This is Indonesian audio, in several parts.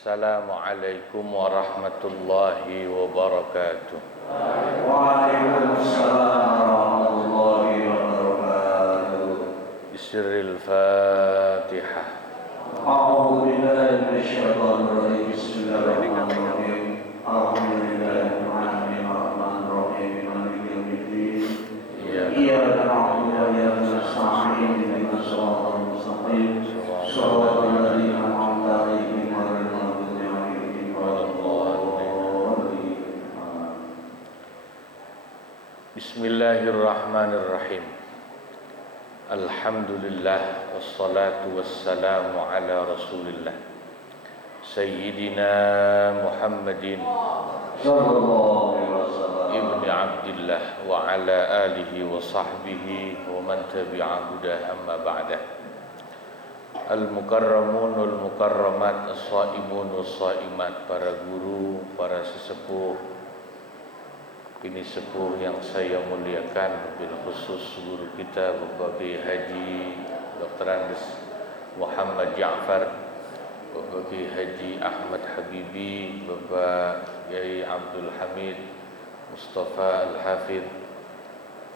Assalamualaikum warahmatullahi wabarakatuh. Waalaikumsalam warahmatullahi wabarakatuh. Bismillahil Fatihah. A'udzu billahi minasyaitonir rajim. Bismillahirrahmanirrahim. Alhamdulillahirabbil alamin arrahmanir rahim maliki yaumiddin. Iyyaka na'budu wa iyyaka nasta'in ihdinas siratal mustaqim. Shiratal ladzina an'amta 'alaihim ghairil maghdubi 'alaihim waladdallin. Bismillahirrahmanirrahim. Alhamdulillah wassalatu wassalamu ala Rasulillah Sayyidina Muhammadin Sallallahu alaihi wasallam. ibni Abdillah wa ala alihi wa sahbihi wa man tabi'a hudah amma ba'dah. Al-mukarramun wal mukarramat, as-saimun was-saimat, para guru, para sesepuh, ini sepuh yang saya muliakan, bil khusus guru kita Bapak Kiai Haji Dr. Andes Muhammad Ja'far, Bapak Kiai Haji Ahmad Habibi, Bapak Kiai Abdul Hamid Mustafa Al-Hafidh,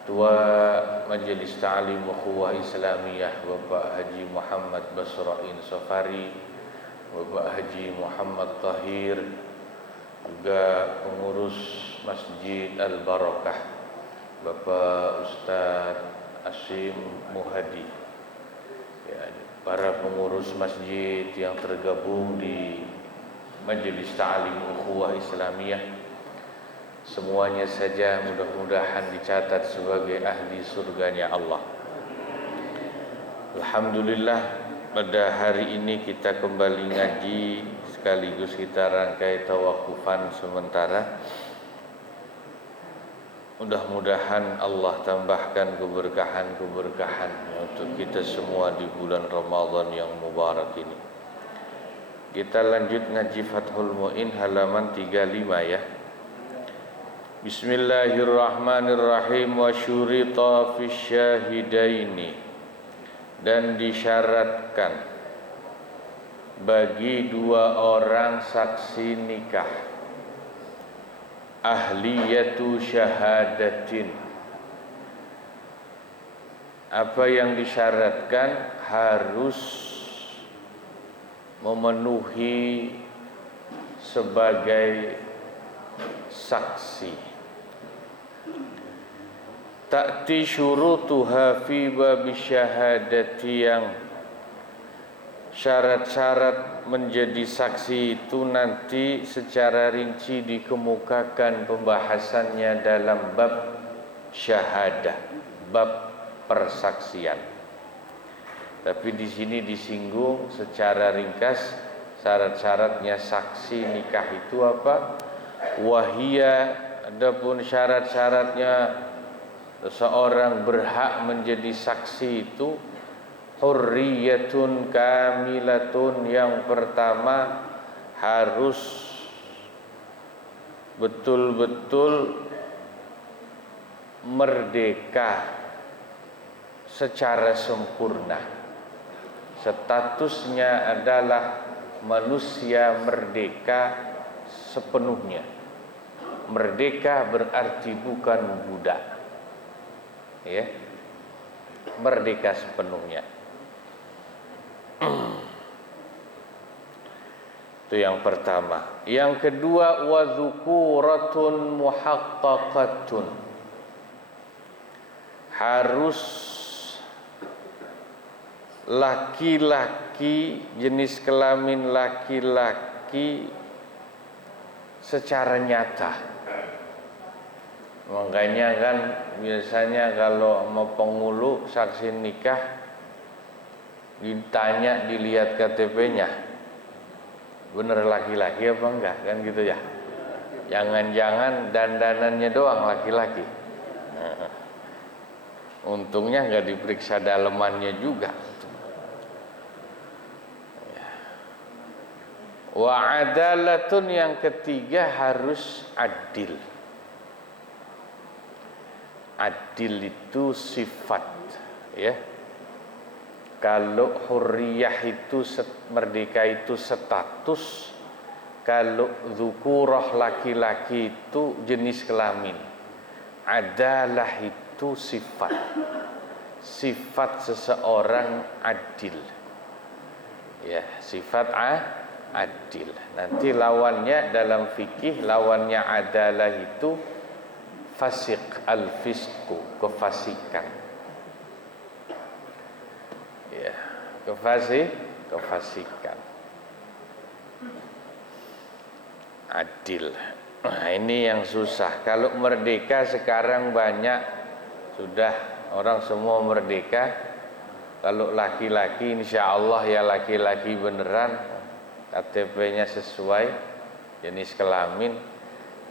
Tua Majelis Ta'lim Ukhuwah Islamiyah Bapak Haji Muhammad Basra'in Safari, Bapak Haji Muhammad Tahir, juga pengurus Masjid Al-Barakah Bapak Ustadz Asyim Muhadi, ya, para pengurus masjid yang tergabung di Majelis Ta'lim Ukhuwah Islamiyah, semuanya saja mudah-mudahan dicatat sebagai ahli surganya Allah. Alhamdulillah, pada hari ini kita kembali ngaji sekaligus kita rangkai tawakufan sementara. Mudah-mudahan Allah tambahkan keberkahan-keberkahan untuk kita semua di bulan Ramadan yang mubarak ini. Kita lanjut ngaji Fathul Mu'in halaman 35 ya. Bismillahirrahmanirrahim. Wa syurita fish syahidaini, dan disyaratkan bagi dua orang saksi nikah, ahliyatu syahadatin. Apa yang disyaratkan? Harus memenuhi sebagai saksi. Ta'ti syurutuha fi babi syahadati, yang syarat-syarat menjadi saksi itu nanti secara rinci dikemukakan pembahasannya dalam bab syahadah, bab persaksian. Tapi di sini disinggung secara ringkas syarat-syaratnya saksi nikah itu apa? Wahia, adapun syarat-syaratnya seseorang berhak menjadi saksi itu hurriyatun kamilatun. Yang pertama, harus betul-betul merdeka secara sempurna. Statusnya adalah manusia merdeka sepenuhnya. Merdeka berarti bukan budak, ya, merdeka sepenuhnya. Itu yang pertama. Yang kedua, wa dzukuratun muhaqqaqatun, harus laki-laki, jenis kelamin laki-laki secara nyata. Makanya kan biasanya kalau mau penghulu saksi nikah ditanya, dilihat KTP-nya, bener laki-laki apa enggak, kan gitu ya. Jangan-jangan dandanannya doang laki-laki. Nah, untungnya enggak diperiksa dalemannya juga. Wa adalatun, yang ketiga harus adil. Adil itu sifat, ya. Kalau hurriyah itu merdeka itu status, Kalau dzukurah laki-laki itu jenis kelamin, adalah itu sifat seseorang adil. Ya, sifat adil. Nanti lawannya dalam fikih, lawannya adalah itu fasik, al-fisku, kefasikan. Ya, kefasikan. Adil. Nah, ini yang susah. Kalau merdeka sekarang banyak sudah orang semua merdeka. Kalau laki-laki insya Allah ya laki-laki beneran, KTP-nya sesuai jenis kelamin.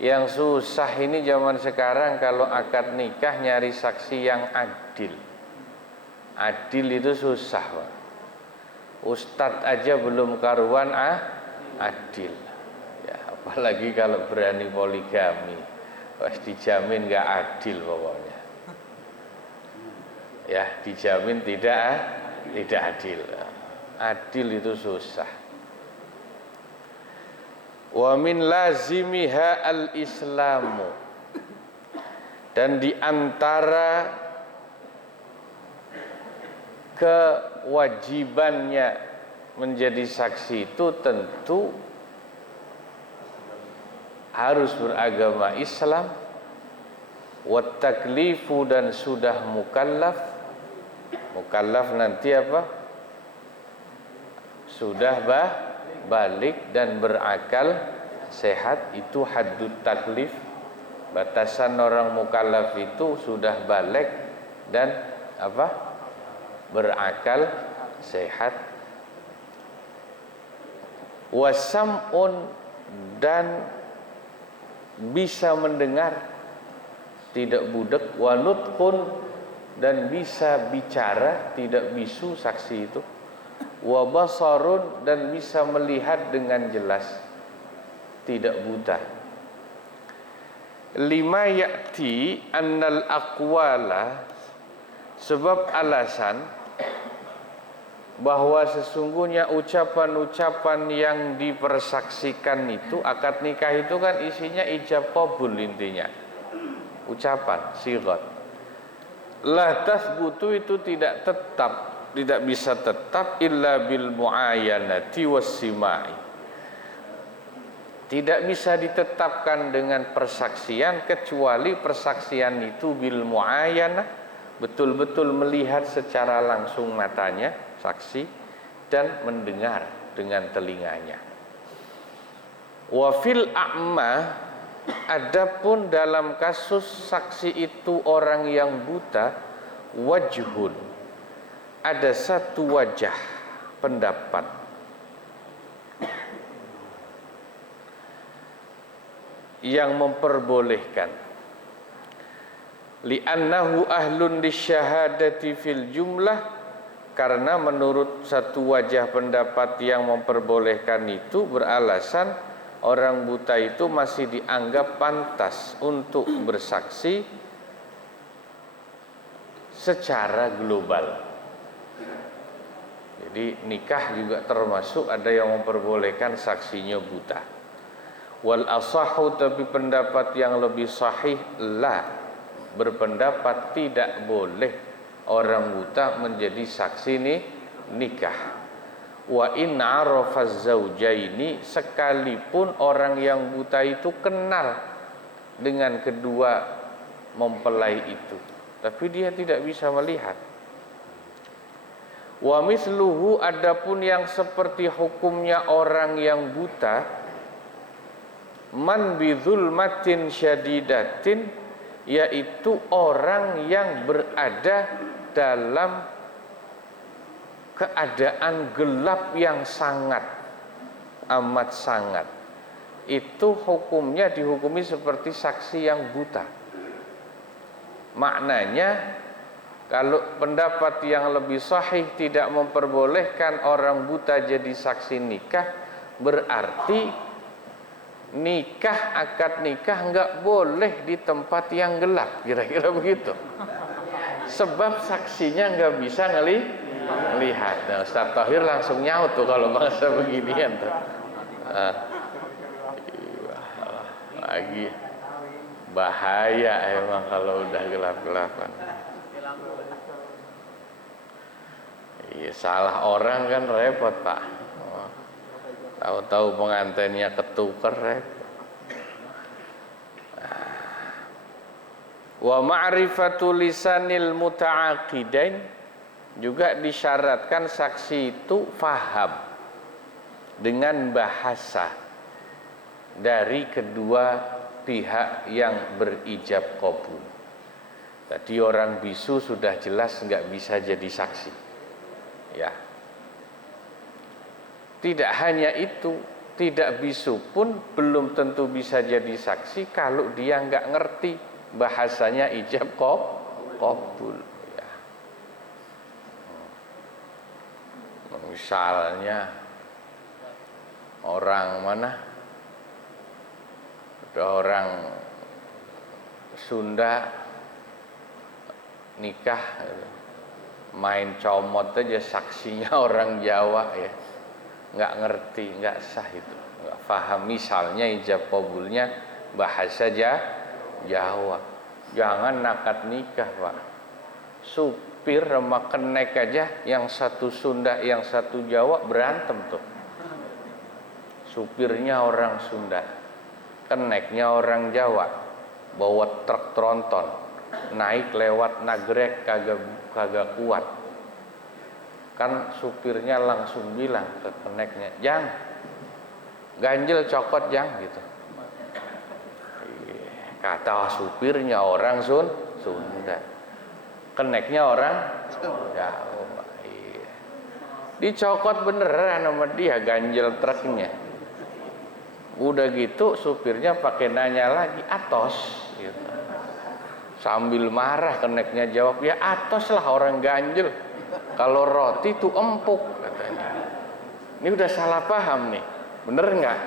Yang susah ini zaman sekarang kalau akad nikah nyari saksi yang adil. Adil itu susah, Pak. Ustadz aja belum karuan adil. Ya, apalagi kalau berani poligami, pasti dijamin nggak adil pokoknya. Ya, dijamin tidak adil. Adil itu susah. Wa min lazimiha al-islamu, dan di antara kewajibannya menjadi saksi itu tentu harus beragama Islam, wa taklifu, dan sudah mukallaf. Mukallaf nanti apa? Sudah balik dan berakal sehat, itu haddut taklif. Batasan orang mukallaf itu sudah balik dan apa? Berakal sehat. Wasam'un, dan bisa mendengar, tidak budek. Wanutqun, dan bisa bicara, tidak bisu saksi itu. Wa basarun, dan bisa melihat dengan jelas, tidak buta. Lima ya'ti annal aqwala, sebab alasan bahwa sesungguhnya ucapan-ucapan yang dipersaksikan itu, akad nikah itu kan isinya ijab qabul, intinya ucapan sigat. La tasbutu, itu tidak tetap, tidak bisa tetap, illa bil muayyanati wassimai, tidak bisa ditetapkan dengan persaksian kecuali persaksian itu bil muayyanah, betul-betul melihat secara langsung matanya saksi dan mendengar dengan telinganya. Wa fil a'ma, adapun dalam kasus saksi itu orang yang buta, wajhun, ada satu wajah pendapat yang memperbolehkan, li'annahu ahlun lisyahadati fil jumlah, karena menurut satu wajah pendapat yang memperbolehkan itu beralasan orang buta itu masih dianggap pantas untuk bersaksi secara global. Jadi nikah juga termasuk ada yang memperbolehkan saksinya buta. Wal asahu, tapi pendapat yang lebih sahih lah, berpendapat tidak boleh orang buta menjadi saksi nikah. Wa in arafa zaujaini, sekalipun orang yang buta itu kenal dengan kedua mempelai itu, tapi dia tidak bisa melihat. Wa misluhu, adapun yang seperti hukumnya orang yang buta, man bidzulmatin syadidatin, yaitu orang yang berada dalam keadaan gelap yang sangat amat sangat. Itu hukumnya dihukumi seperti saksi yang buta. Maknanya, kalau pendapat yang lebih sahih tidak memperbolehkan orang buta jadi saksi nikah, berarti nikah, akad nikah enggak boleh di tempat yang gelap, kira-kira begitu. Sebab saksinya enggak bisa lihat. Nah, Ustaz Tahir langsung nyaut tuh kalau bahasa beginian tuh. Lagi bahaya emang kalau udah gelap-gelapan. Iya, salah orang kan repot, Pak. Tahu-tahu pengantinnya ketuker repot. Wa ma'rifatu lisanil muta'aqidain, juga disyaratkan saksi itu faham dengan bahasa dari kedua pihak yang berijab qabul. Tadi orang bisu sudah jelas nggak bisa jadi saksi. Ya. Tidak hanya itu, tidak bisu pun belum tentu bisa jadi saksi kalau dia nggak ngerti bahasanya ijab qabul. Ya. Misalnya orang mana? Ada orang Sunda nikah, main comot aja saksinya orang Jawa ya, nggak ngerti, nggak sah itu, nggak paham. Misalnya ijab qabulnya bahasa Jawa, jangan akad nikah, Pak. Supir sama kenek aja, yang satu Sunda, yang satu Jawa berantem tuh. Supirnya orang Sunda, keneknya orang Jawa, bawa truk tronton, naik lewat nagrek kagak kuat. Kan supirnya langsung bilang ke keneknya, "Jang, ganjel cokot Jang," gitu. Kata supirnya orang Sunda, keneknya orang Jawa. Dicokot beneran sama dia, ganjel truknya. Udah gitu supirnya pakai nanya lagi, "Atos?" gitu. Sambil marah keneknya jawab, "Ya atos lah, orang ganjel. Kalau roti itu empuk," katanya. Ini udah salah paham nih, bener nggak?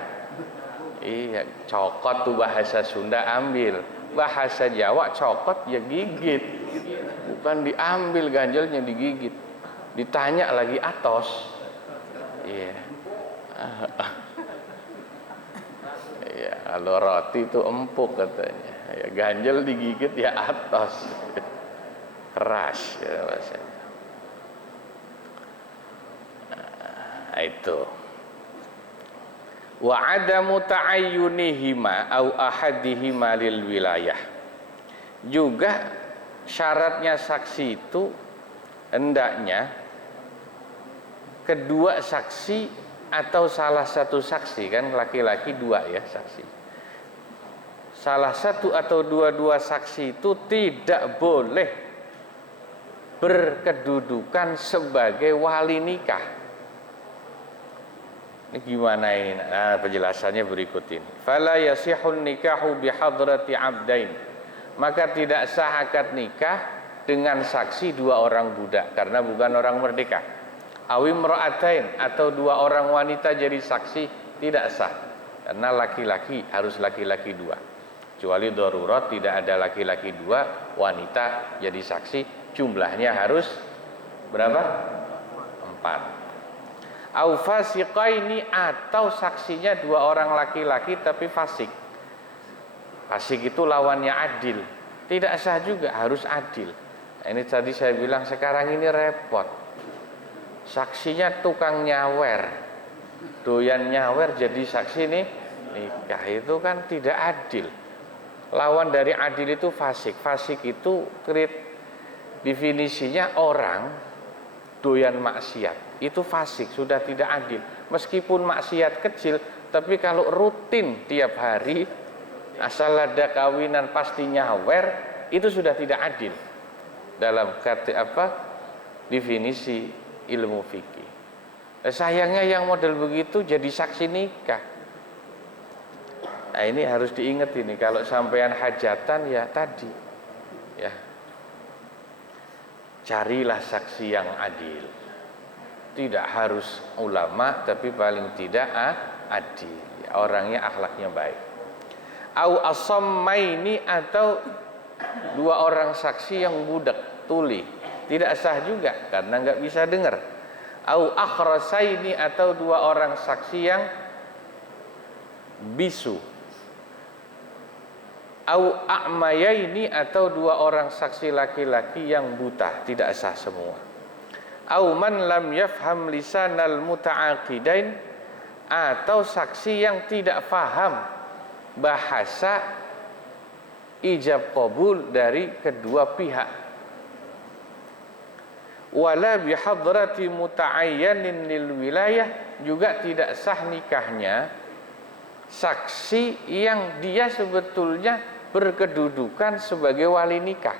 Iya, cokot tuh bahasa Sunda ambil, bahasa Jawa cokot ya gigit, bukan diambil ganjelnya, digigit. Ditanya lagi atos. Iya. Ya, kalau roti itu empuk katanya. Ya, ganjel digigit ya atos. Keras ya bahasanya. Nah, itu. Wa adamu ta'ayyunihima au ahadihima lil wilayah. Juga syaratnya saksi itu hendaknya kedua saksi atau salah satu saksi, kan laki-laki dua ya saksi. Salah satu atau dua-dua saksi itu tidak boleh berkedudukan sebagai wali nikah. Ini gimana ini? Nah, penjelasannya berikut ini. Fala yasihun nikahu bihadrati abdain. Maka tidak sah akad nikah dengan saksi dua orang budak, karena bukan orang merdeka. Awim ra'atain, atau dua orang wanita jadi saksi, tidak sah. Karena laki-laki harus laki-laki dua. Kecuali darurat, tidak ada laki-laki dua, wanita jadi saksi, jumlahnya harus berapa? 4. Au fasiqaini, atau saksinya dua orang laki-laki tapi fasik. Fasik itu lawannya adil. Tidak sah juga, harus adil. Nah, ini tadi saya bilang sekarang ini repot. Saksinya tukang nyawer, doyan nyawer jadi saksi nih nikah, itu kan tidak adil. Lawan dari adil itu fasik. Fasik itu definisinya orang doyan maksiat, itu fasik, sudah tidak adil. Meskipun maksiat kecil, tapi kalau rutin tiap hari, asal ada kawinan pasti nyawer, itu sudah tidak adil dalam kata definisi ilmu fikih. Sayangnya yang model begitu jadi saksi nikah. Nah, ini harus diingat ini, kalau sampean hajatan ya tadi ya, carilah saksi yang adil. Tidak harus ulama, tapi paling tidak adil, orangnya akhlaknya baik. Au asammaini, atau dua orang saksi yang budak tuli, tidak sah juga karena nggak bisa dengar. Au akhrasaini, atau dua orang saksi yang bisu. au a'mayaini, atau dua orang saksi laki-laki yang buta, tidak sah semua. Au man lam yafham lisanal muta'aqidain, atau saksi yang tidak faham bahasa ijab qabul dari kedua pihak. Wala bihadrati muta'ayyanin lil wilayah, juga tidak sah nikahnya saksi yang dia sebetulnya berkedudukan sebagai wali nikah.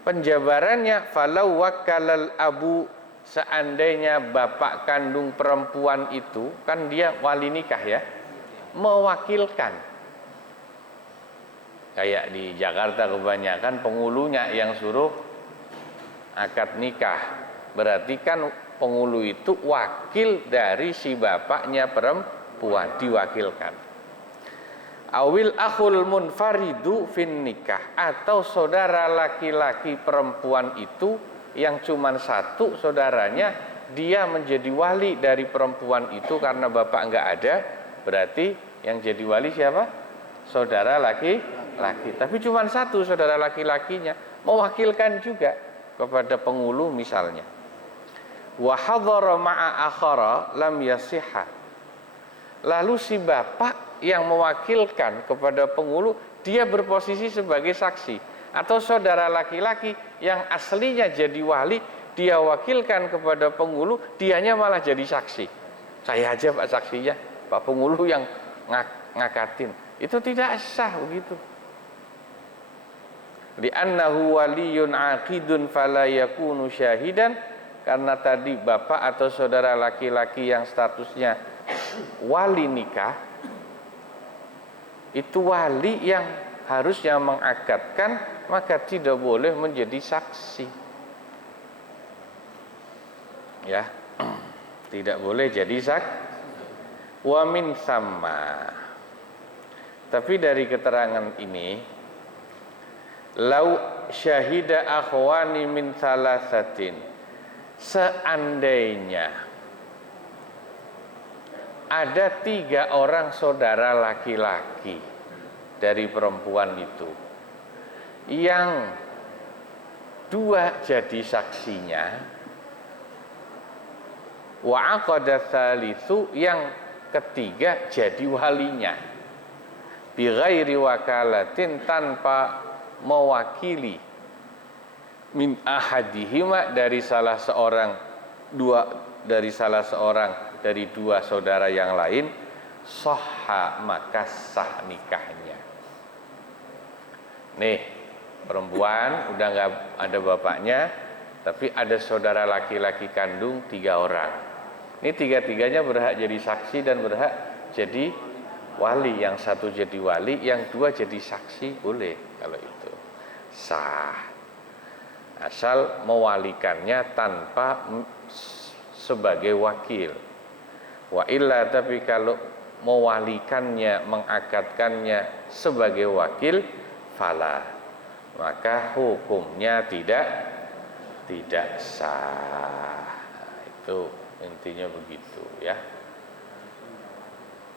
Penjabarannya, falau wakalal abu, seandainya bapak kandung perempuan itu, kan dia wali nikah ya, mewakilkan. Kayak di Jakarta kebanyakan penghulunya yang suruh akad nikah, berarti kan penghulu itu wakil dari si bapaknya perempuan, diwakilkan. Awil akhul munfaridu fin nikah, atau saudara laki-laki perempuan itu yang cuma satu saudaranya, dia menjadi wali dari perempuan itu karena bapak enggak ada, berarti yang jadi wali siapa? Saudara laki-laki, tapi cuma satu saudara laki-lakinya, mewakilkan juga kepada penghulu misalnya. Wa hadhara ma'a akhara lam yasihha, lalu si bapak yang mewakilkan kepada penghulu, dia berposisi sebagai saksi, atau saudara laki-laki yang aslinya jadi wali, dia wakilkan kepada penghulu, dianya malah jadi saksi. Saya aja pak saksinya, pak penghulu yang ngakatin, itu tidak sah begitu. Li'annahu waliyun aqidun fala yakunu syahidan, karena tadi bapak atau saudara laki-laki yang statusnya wali nikah, itu wali yang harusnya mengakadkan, maka tidak boleh menjadi saksi. Ya, tidak boleh jadi saksi. Wa min sama. Tapi dari keterangan ini, lau syahida akhwani min salasatin, seandainya ada 3 orang saudara laki-laki dari perempuan itu, yang 2 jadi saksinya, wa aqada tsalitsu, yang ketiga jadi walinya, bi ghairi wakalatin, tanpa mewakili, min ahadihima, dari salah seorang dari 2 saudara yang lain, sahha, maka sah nikahnya. Nih, perempuan udah nggak ada bapaknya, tapi ada saudara laki-laki kandung 3 orang. Ini 3-tiganya berhak jadi saksi dan berhak jadi wali. Yang 1 jadi wali, yang 2 jadi saksi, boleh kalau itu sah, asal mewalikannya tanpa sebagai wakil. Wa illa, tapi kalau mewalikannya, mengakadkannya sebagai wakil, fala, maka hukumnya tidak sah. Itu intinya begitu ya.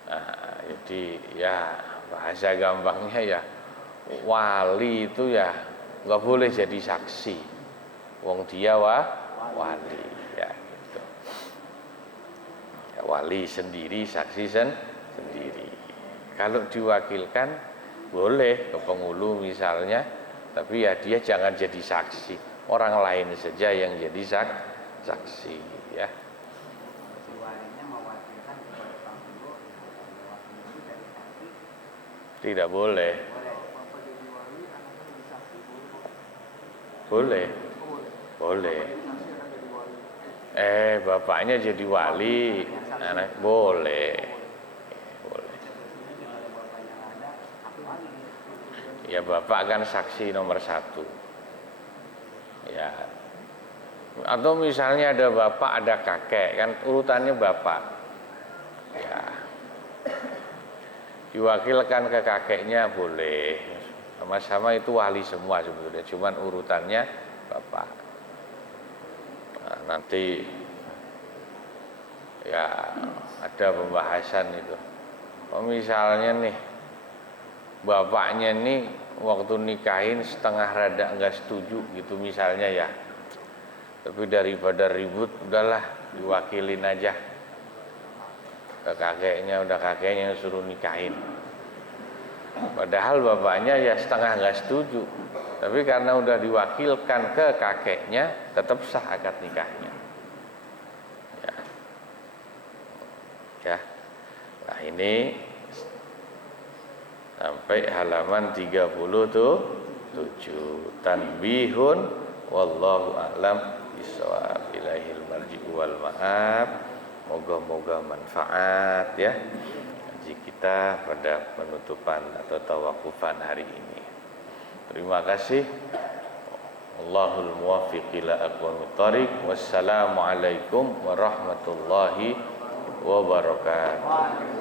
Nah, jadi ya bahasa gampangnya ya, wali itu ya nggak boleh jadi saksi, wong dia wali ya gitu. Ya, wali sendiri, saksi sendiri. Kalau diwakilkan boleh ke penghulu misalnya, tapi ya dia jangan jadi saksi, orang lain saja yang jadi saksi ya. Tidak boleh. Boleh. Bapaknya jadi wali, anak boleh. Ya bapak kan saksi nomor 1. Ya. Atau misalnya ada bapak, ada kakek, kan urutannya bapak. Ya. Diwakilkan ke kakeknya boleh, sama-sama itu wali semua sebetulnya, cuman urutannya bapak. Nah, nanti ya ada pembahasan itu misalnya nih bapaknya nih waktu nikahin setengah rada nggak setuju gitu misalnya ya, tapi daripada ribut udahlah diwakilin aja ke kakeknya, udah kakeknya yang suruh nikahin. Padahal bapaknya ya setengah nggak setuju, tapi karena udah diwakilkan ke kakeknya tetap sah akad nikahnya. Ya. Nah ini sampai halaman 37. Tanbihun wallahu a'lam bishawab, ilahil marji'u wal ma'ab. Moga-moga manfaat ya ngaji kita pada penutupan atau tawakufan hari ini. Terima kasih. Allahul muwaffiq ila aqwamit thariq. Wassalamualaikum warahmatullahi wabarakatuh.